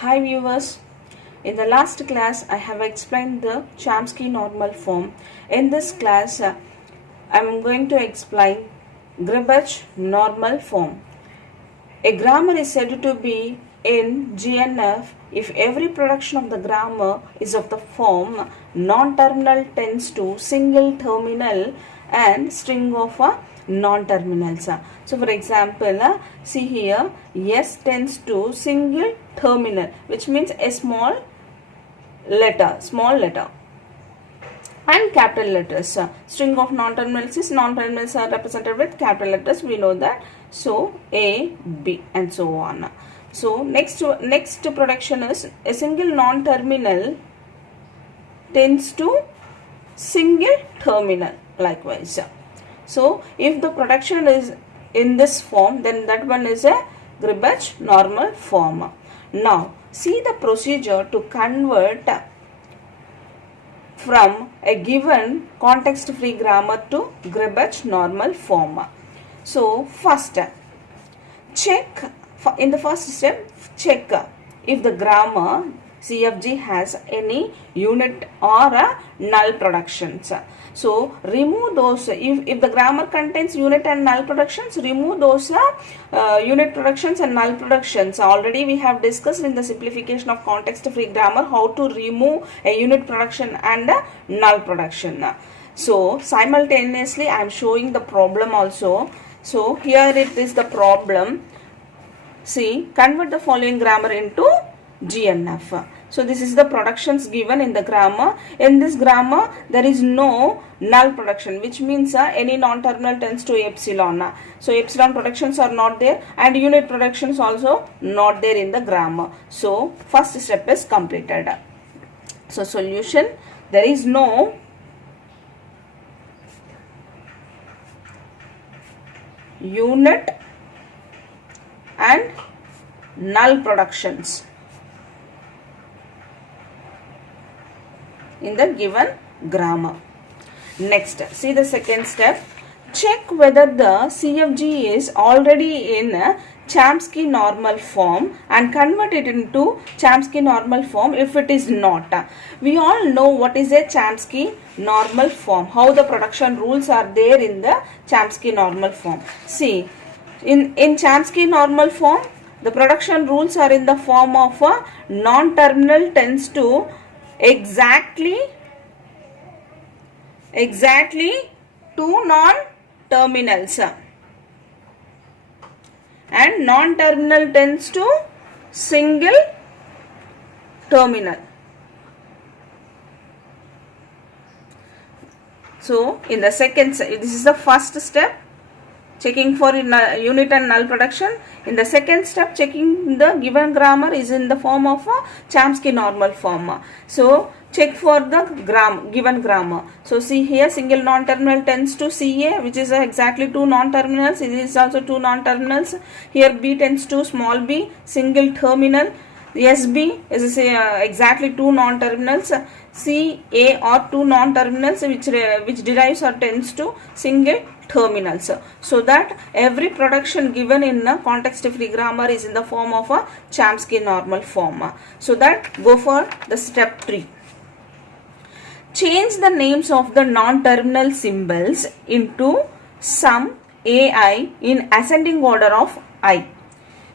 Hi viewers, in the last class I have explained the Chomsky normal form. In this class I am going to explain Graebach normal form. A grammar is said to be in GNF if every production of the grammar is of the form non-terminal tends to single terminal and string of non-terminals. So for example, see here, S tends to single terminal, which means a small letter and capital letters. String of non-terminals is non-terminals are represented with capital letters, we know that. So A, B and so on. So next production is a single non-terminal tends to single terminal likewise. So if the production is in this form, then that one is a Graebach normal form. Now see the procedure to convert from a given context free grammar to Graebach normal form. So first check, in the first step, check if the grammar CFG has any unit or null productions. So remove those. If the grammar contains unit and null productions, remove those unit productions and null productions. Already we have discussed in the simplification of context free grammar how to remove a unit production and a null production. So simultaneously I am showing the problem also. So here it is the problem. See, convert the following grammar into GNF. So this is the productions given in the grammar. In this grammar there is no null production, which means any non-terminal tends to epsilon. So epsilon productions are not there and unit productions also not there in the grammar. So first step is completed. So solution, there is no unit and null productions in the given grammar. Next, see the second step. Check whether the CFG is already in Chomsky normal form and convert it into Chomsky normal form if it is not. We all know what is a Chomsky normal form, how the production rules are there in the Chomsky normal form. See, in Chomsky normal form, the production rules are in the form of a non-terminal tends to exactly two non-terminals and non-terminal tends to single terminal. So in the second, this is the first step, checking for unit and null production. In the second step, checking the given grammar is in the form of a Chomsky normal form. So check for the given grammar. So see here, single non-terminal tends to CA, which is exactly two non-terminals. It is also two non-terminals. Here B tends to small b, single terminal. SB is exactly two non-terminals. CA are two non-terminals which derives or tends to single terminals. So that every production given in a context free grammar is in the form of a Chomsky normal form. So that go for the step 3. Change the names of the non-terminal symbols into some AI in ascending order of I.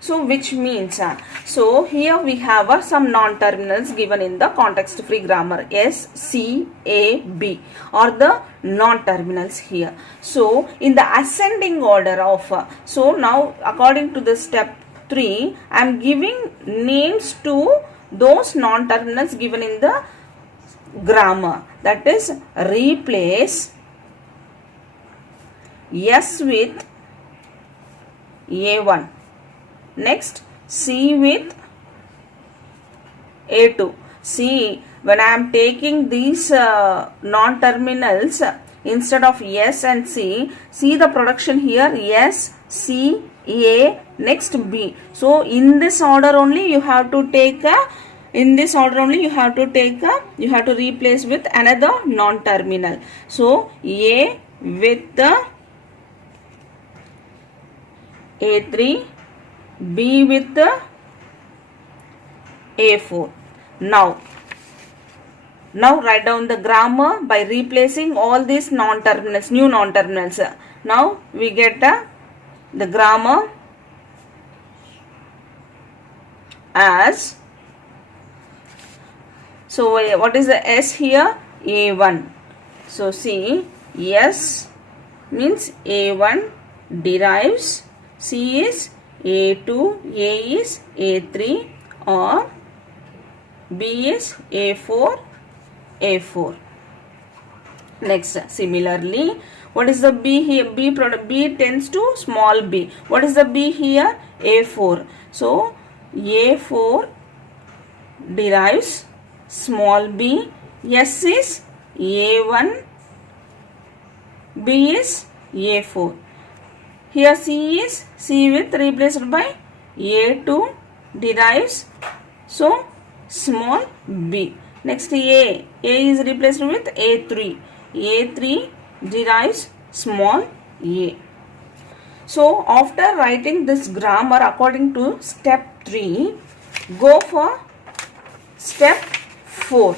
So which means, so here we have some non-terminals given in the context free grammar. S, C, A, B are the non-terminals here. So in the ascending order of, so now according to the step 3, I am giving names to those non-terminals given in the grammar. That is, replace S with A1. Next, C with A2. See, when I am taking these non-terminals instead of S and C, see the production here, S, C, A, next B. So in this order only you have to take you have to replace with another non-terminal. So A with the A3, B with the A4. Now write down the grammar by replacing all these non-terminals, new non-terminals. Now we get the grammar as, so what is the S here? A1. So see, S means A1 derives, C is A2, A is A3, or B is A4, A4. Next, similarly, what is the B here? B tends to small b. What is the B here? A4. So A4 derives small b. S is A1, B is A4. Here C is C with replaced by A2 derives, so small b. Next A is replaced with A3. A3 derives small a. So after writing this grammar according to step 3, go for step 4.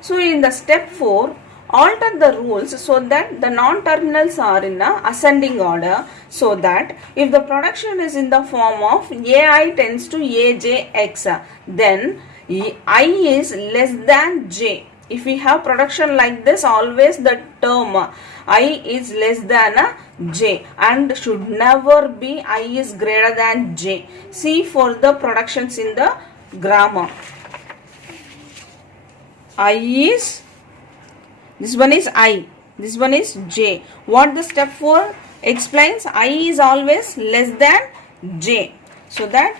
So in the step 4, alter the rules so that the non-terminals are in a ascending order, so that if the production is in the form of AI tends to AJX, then I is less than J. If we have production like this, always the term I is less than J and should never be I is greater than J. See for the productions in the grammar. I is, this one is I, this one is J. What the step 4 explains? I is always less than J. So that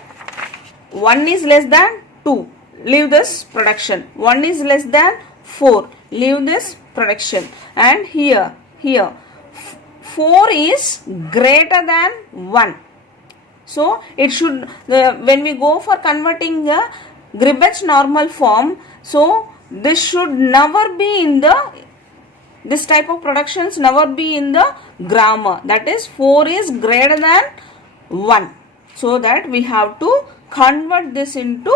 1 is less than 2. Leave this production. 1 is less than 4. Leave this production. And here 4 is greater than 1. So it should, when we go for converting the Gribbage normal form, so this should never be in the, this type of productions never be in the grammar. That is 4 is greater than 1. So that we have to convert this into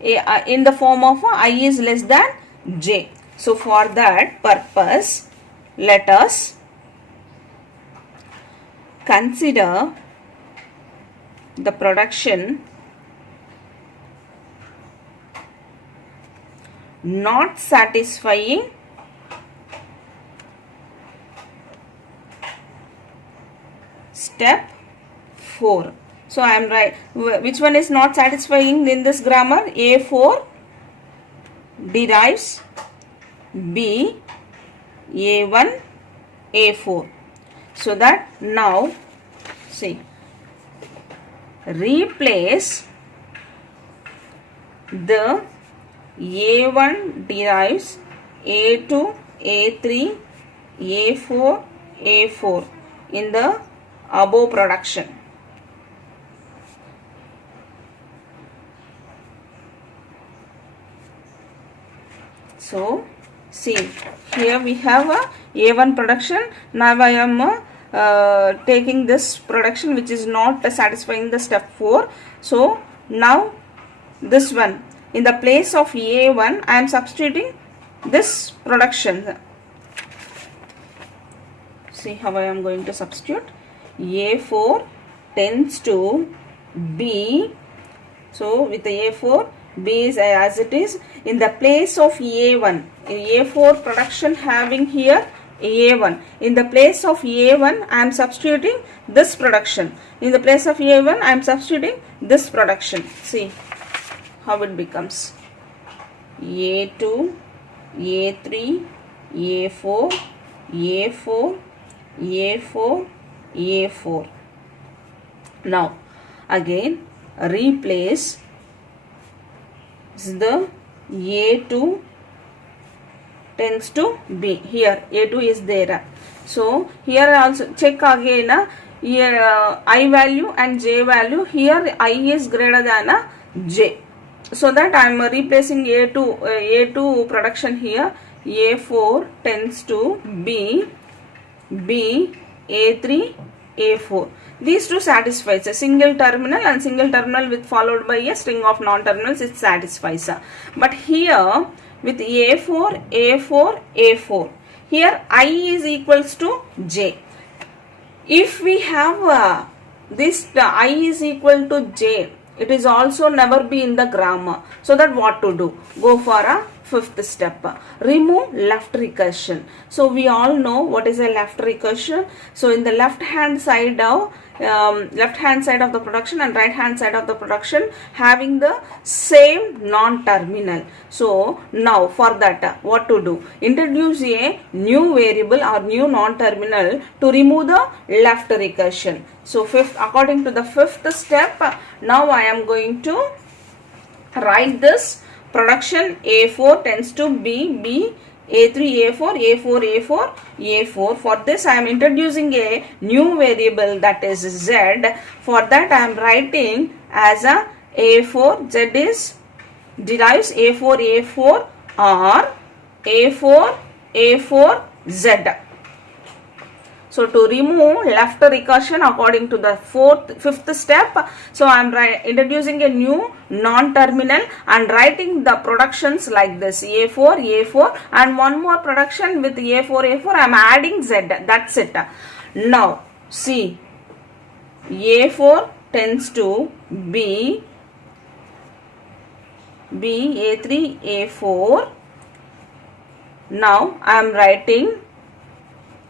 in the form of I is less than J. So for that purpose, let us consider the production not satisfying step 4. So I am right. Which one is not satisfying in this grammar? A4 derives B, A1, A4. So that now, see, replace the A1 derives A2, A3, A4, A4 in the above production. So see, here we have a A1 production. Now I am taking this production which is not satisfying the step 4. So now this one, in the place of A1 I am substituting this production. See how I am going to substitute. A4 tends to B. So with the A4, B is as it is. In the place of A1, A4 production having here A1. In the place of A1, I am substituting this production. In the place of A1, I am substituting this production. See how it becomes. A2, A3, A4, A4, A4, A4. Now again replace the A2 tends to B. Here A2 is there. So here also check again here I value and J value. Here I is greater than J. So that I am replacing A2 production here. A4 tends to B, B, A3, A4. These two satisfies a single terminal and single terminal with followed by a string of non-terminals, it satisfies. But here with A4, A4, A4, here I is equals to J. If we have this I is equal to J, it is also never be in the grammar. So that what to do? Go for a fifth step. Remove left recursion. So we all know what is a left recursion. So in the left hand side of the production and right hand side of the production having the same non-terminal. So now for that what to do? Introduce a new variable or new non-terminal to remove the left recursion. So according to the fifth step, now I am going to write this production A4 tends to B, A3, A4, A4, A4, A4. For this I am introducing a new variable, that is Z. For that I am writing as a A4, Z is derives A4, A4 or A4, A4, Z. So to remove left recursion according to the fifth step, so I am introducing a new non-terminal and writing the productions like this A4, A4 and one more production with A4, A4 I am adding Z. That's it. Now see, A4 tends to B, A3, A4. Now I am writing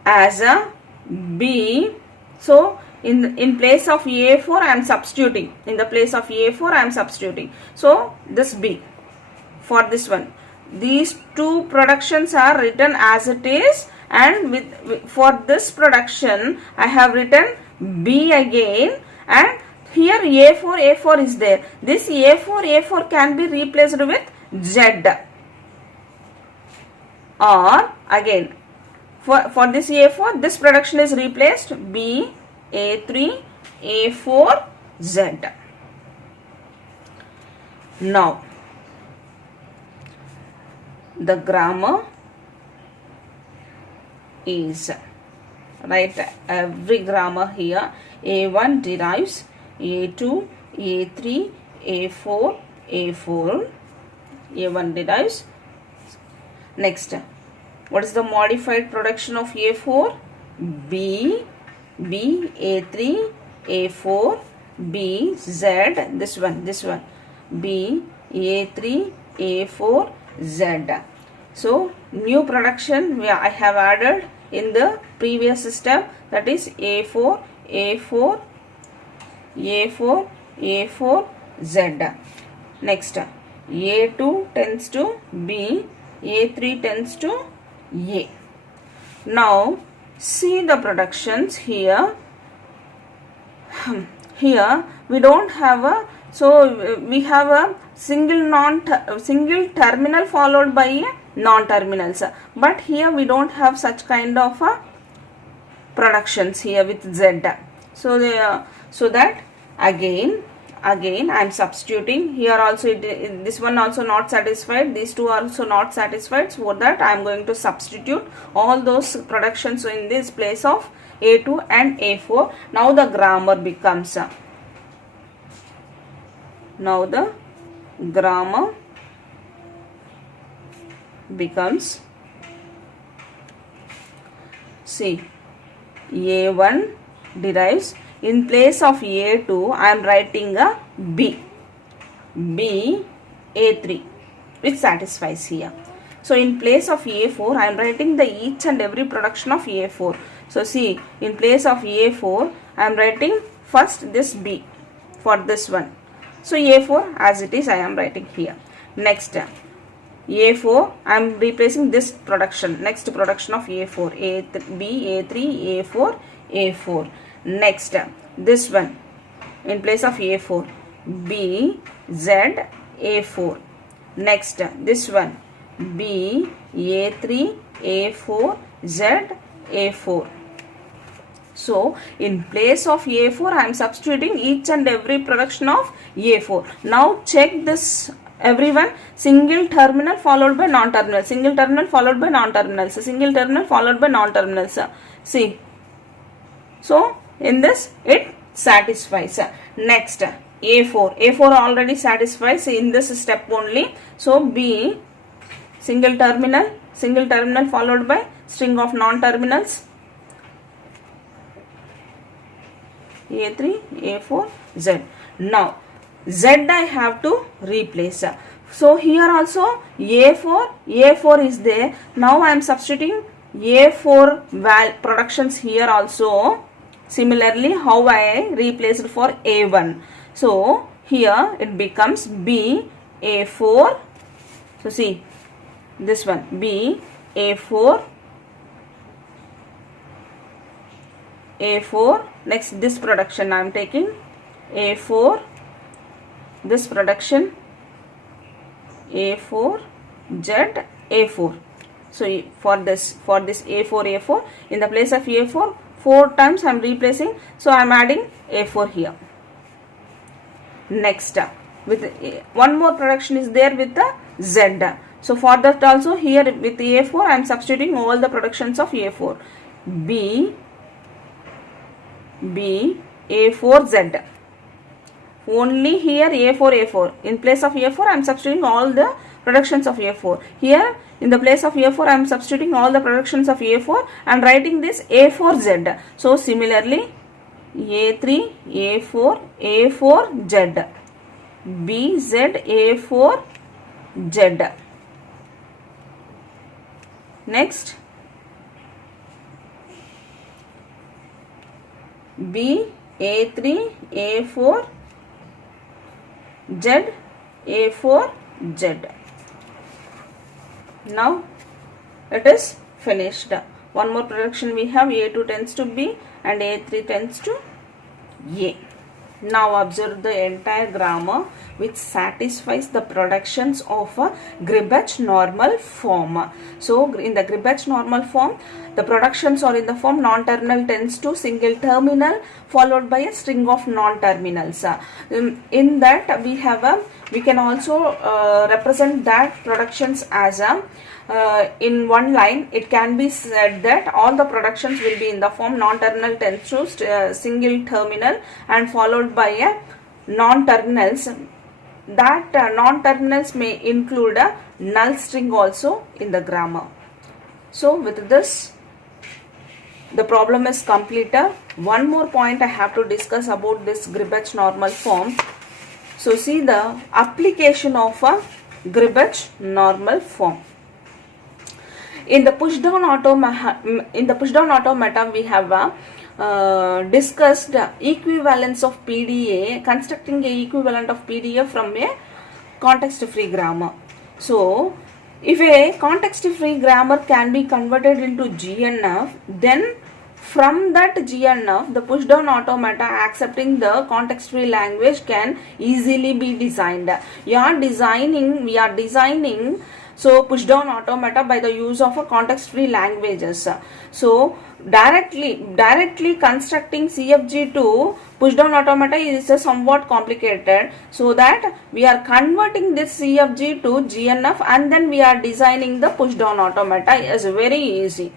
as a B. So in place of A4 I am substituting. In the place of A4 I am substituting. So this B for this one. These two productions are written as it is, and for this production I have written B again, and here A4 is there. This A4 can be replaced with Z, or again for this A4, this production is replaced B, A3, A4, Z. Now, the grammar is, write every grammar here. A1 derives A2, A3, A4, A4. A1 derives. Next, what is the modified production of A4? B, A3, A4, B, Z, this one, B, A3, A4, Z. So, new production I have added in the previous system, that is A4, A4, A4, A4, Z. Next, A2 tends to B, A3 tends to A. Now see the productions here. Here we don't have a, so we have a single terminal followed by a non-terminals, but here we don't have such kind of productions here with Z. So that again I am substituting here also. This one also not satisfied, these two are also not satisfied, so for that I am going to substitute all those productions in this place of A2 and A4. Now the grammar becomes, see, A1 derives, in place of A2 I am writing a B, A3, which satisfies here. So in place of A4 I am writing the each and every production of A4. So see, in place of A4 I am writing first this B for this one. So A4 as it is I am writing here. Next, A4 I am replacing this production, next production of A4, B, A3, A4, A4. Next, this one in place of A4, B, Z, A4. Next, this one, B, A3, A4, Z, A4. So, in place of A4, I am substituting each and every production of A4. Now, check this everyone. Single terminal followed by non-terminal. Single terminal followed by non-terminals. Single terminal followed by non-terminals. See. So, In this it satisfies. Next, A4 already satisfies in this step only. So B, single terminal followed by string of non-terminals, A3, A4, Z. Now Z I have to replace. So here also A4 is there. Now I am substituting A4 productions here also. Similarly, how I replaced for A1. So here it becomes B A4. So see this one, B A4, next this production I am taking A4, this production A4, Z, A4. So for this A4 in the place of A4 4 times I am replacing, so I am adding A4 here. Next, with one more production is there with the Z. So for that also here with A4 I am substituting all the productions of A4. B A4 Z. Only here A4. In place of A4 I am substituting all the productions of A4. Here in the place of A4 I am substituting all the productions of A4 and writing this A4Z. So similarly A3 A4 Z, BZ A4 Z. Next, B A3 A4 Z A4 Z. Now it is finished. One more production we have, A2 tends to B and A3 tends to A. Now observe the entire grammar which satisfies the productions of a Gribach normal form. So in the Gribach normal form, the productions are in the form non-terminal tends to single terminal followed by a string of non-terminals. In that we can also represent that productions as a in one line. It can be said that all the productions will be in the form non-terminal tends to single terminal and followed by a non-terminals. That non-terminals may include a null string also in the grammar. So with this the problem is completed. One more point I have to discuss about this Gribach normal form. So see the application of a Gribach normal form. In the pushdown automata we have discussed equivalence of PDA, constructing a equivalent of PDA from a context free grammar. So if a context free grammar can be converted into GNF, then from that GNF the pushdown automata accepting the context free language can easily be designed. We are designing so pushdown automata by the use of a context free languages. So directly constructing CFG to pushdown automata is somewhat complicated, so that we are converting this CFG to GNF and then we are designing the pushdown automata is very easy.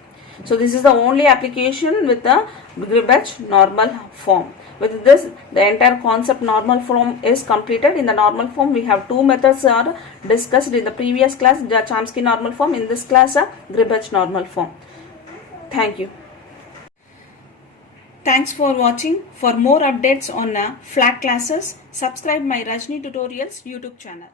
So this is the only application with the Gribach normal form. With this, the entire concept normal form is completed. In the normal form, we have two methods are discussed in the previous class, the Chomsky normal form. In this class, Gribach normal form. Thank you. Thanks for watching. For more updates on flat classes, subscribe my Rajni Tutorials YouTube channel.